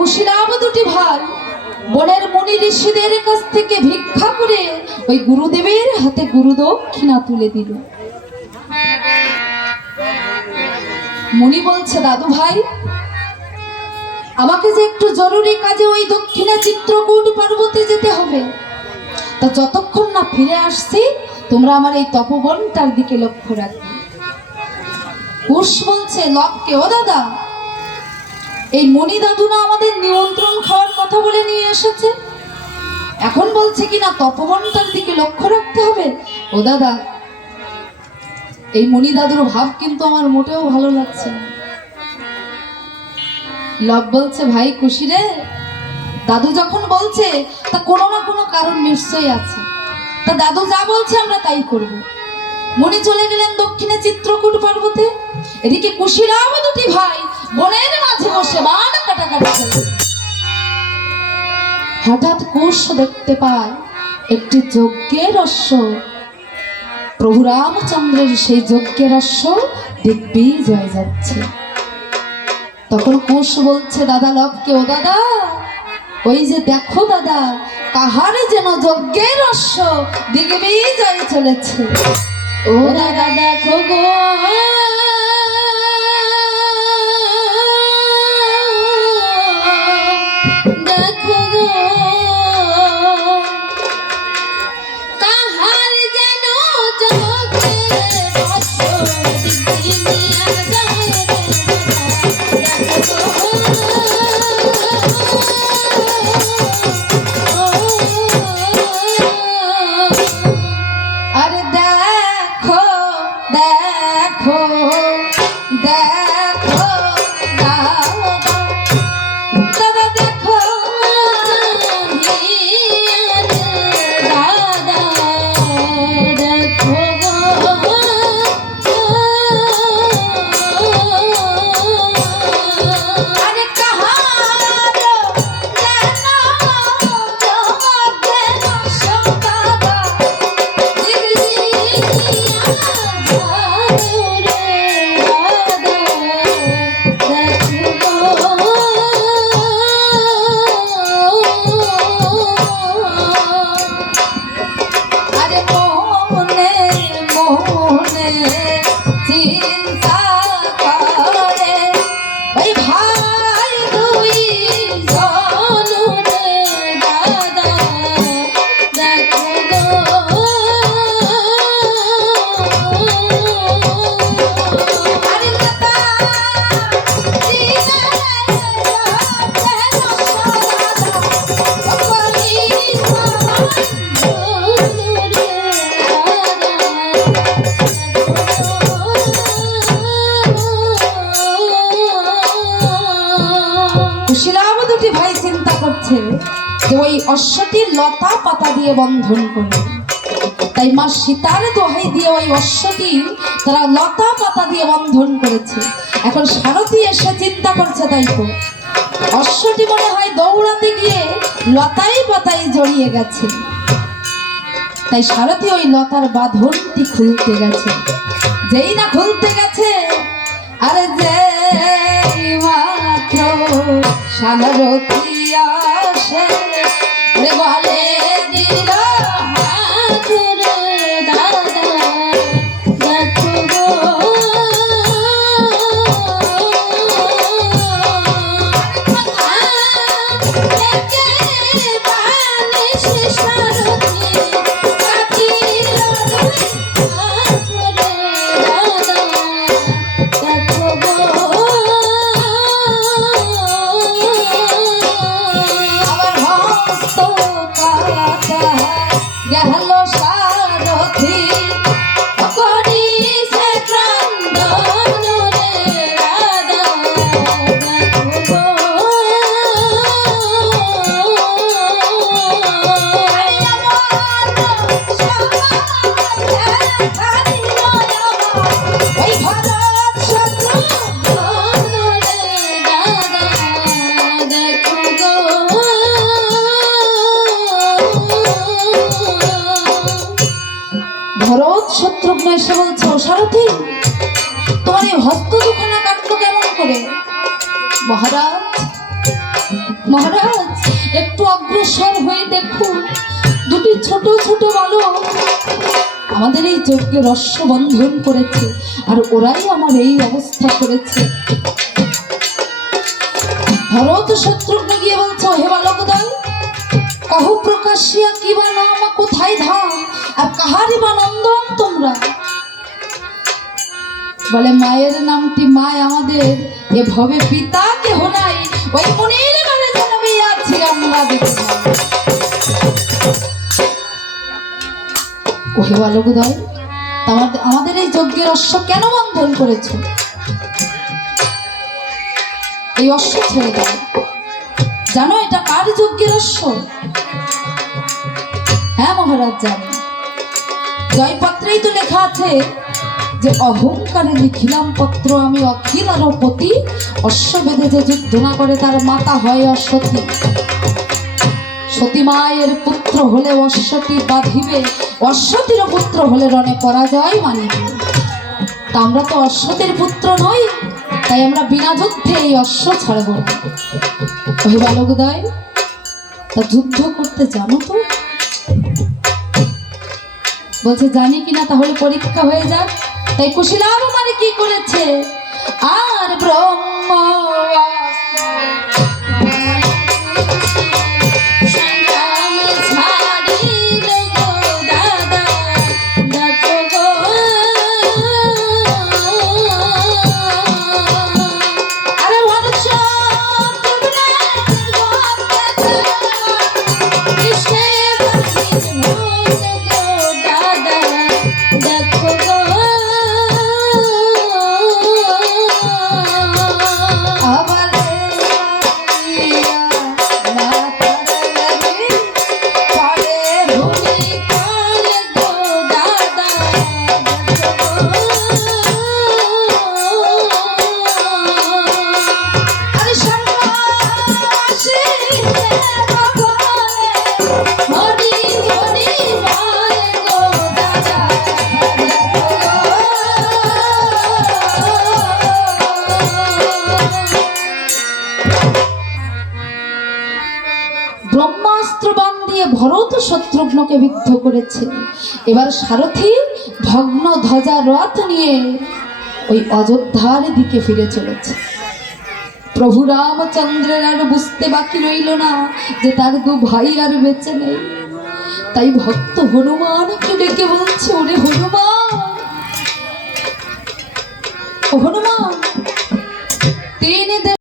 কুশিলাভ দুটি ভাই বনের মুনি ঋষিদের কাছ থেকে ভিক্ষা করে ওই গুরুদেবের হাতে গুরু দক্ষিণা তুলে দিল। মুনি বলছে, দাদু ভাই, আমাকে যে একটু জরুরি কাজে ওই দক্ষিণা চিত্রকূট পর্বতে যেতে হবে। তা যতক্ষণ না ফিরে আসছি, তোমরা আমার এই তপবনটার দিকে লক্ষ্য রাখবে। কুশ বলছে লককে ও দাদা এই মণি দাদু না আমাদের নিমন্ত্রণ খাওয়ার কথা বলে নিয়ে এসেছে। এখন বলছে কি না তপবনটার দিকে লক্ষ্য রাখতে হবে? ও দাদা, এই মণি দাদুর ভাব কিন্তু আমার মোটেও ভালো লাগছে না। লব বলছে, ভাই, খুশি রে? দাদু যখন বলছে, তা কোনো না কোনো কারণ নিশ্চয়ই আছে। তা দাদু যা বলছে আমরা তাই করব। মনে চলে গেলেন দক্ষিণে চিত্রকূট পর্বতে। এদিকে কুশিরাম দুটি ভাই মাঝে বসে বান কাটাকাটি। হঠাৎ কুশ দেখতে পায় একটি যজ্ঞের অশ্ব প্রভু রামচন্দ্রের সেই যজ্ঞের অশ্ব দিব্যি জয় যাচ্ছে। তখন কুশ বলছে, দাদা লবকে ও দাদা, ওই যে দেখো দাদা, কাহারে যেন যজ্ঞের রস্য দিগবে যাই চলেছে। ও দাদা, দেখো গো কুশিলাম দুটি ভাই চিন্তা করছে। যে ওই অশ্বটি লতা পাতা দিয়ে বন্ধন করবে তাই মা সীতার দোহাই দিয়ে ওই অশ্বটি তারা লতা পাতা দিয়ে বন্ধন করেছে। এখন সারথি এসে চিন্তা করছে তাই তো। অশ্বটি মনে হয় দৌড়াতে গিয়ে লতাই পাতাই জড়িয়ে গেছে। তাই সারথি ওই লতার বাঁধনটি খুলতে গেছে। যেই না খুলতে গেছে, আরে যে সারথি সে বলে? এসে বলছে, ও তোমার এই হস্ত দুখানা কাটলো কেমন করে? মহারাজ মহারাজ, একটু অগ্রসর হয়ে দেখুন, দুটি ছোট ছোট বালক আমাদের এই চোখকে রস্য বন্ধন করেছে আর ওরাই আমার এই অবস্থা করেছে। ভরত শত্রুঘ্ন গিয়ে বলছে, হে বালকদল কহ প্রকাশিয়া কি বা নাম, কোথায় ধাম, আর কাহারি বা নন্দন তোমরা? বলে, মায়ের নামটি মায় আমাদের, এ ভবে পিতা কেহ নাই, ওই মনির ঘরে জন্মে আছি আমরা দেখলাম ওহে বালকদয় আমাদের এই যজ্ঞের অশ্ব কেন বন্ধন করেছে? এই অশ্ব ছেড়ে দাও। জানো এটা কার যজ্ঞের অশ্ব হ্যাঁ মহারাজ, জানো। জয়পত্রেই তো লেখা আছে যে অহংকারে লিখিলাম পত্র আমি অখিল আর পতি। অশ্ব বেঁধে যে যুদ্ধ না করে তার মাতা হয় অসতী সতী মায়ের পুত্র হলে অশ্বটি বাঁধিবে। অশ্বতীর পুত্র হলে রণে পরাজয় মানিবে। তা আমরা তো অশ্বতীর পুত্র নই। তাই আমরা বিনা যুদ্ধে এই অশ্ব ছাড়ব। ওই বালকদয়, তা যুদ্ধ করতে জানো তো? বলছে, জানি কিনা, তাহলে পরীক্ষা হয়ে যাক। তাই কুশিলাম মানে কি করেছে? আর ব্রহ্ম ভরত শত্রুঘ্নকে বিদ্ধ করেছে। এবার সারথি ভগ্ন ধ্বজা রথ নিয়ে ওই অযোধ্যার দিকে ফিরে চলেছে। প্রভু রামচন্দ্রের আর বুঝতে বাকি রইল না যে তার দু ভাই আর বেঁচে নেই। তাই ভক্ত হনুমানকে ডেকে বলছে, ওরে হনুমান হনুমান তিনি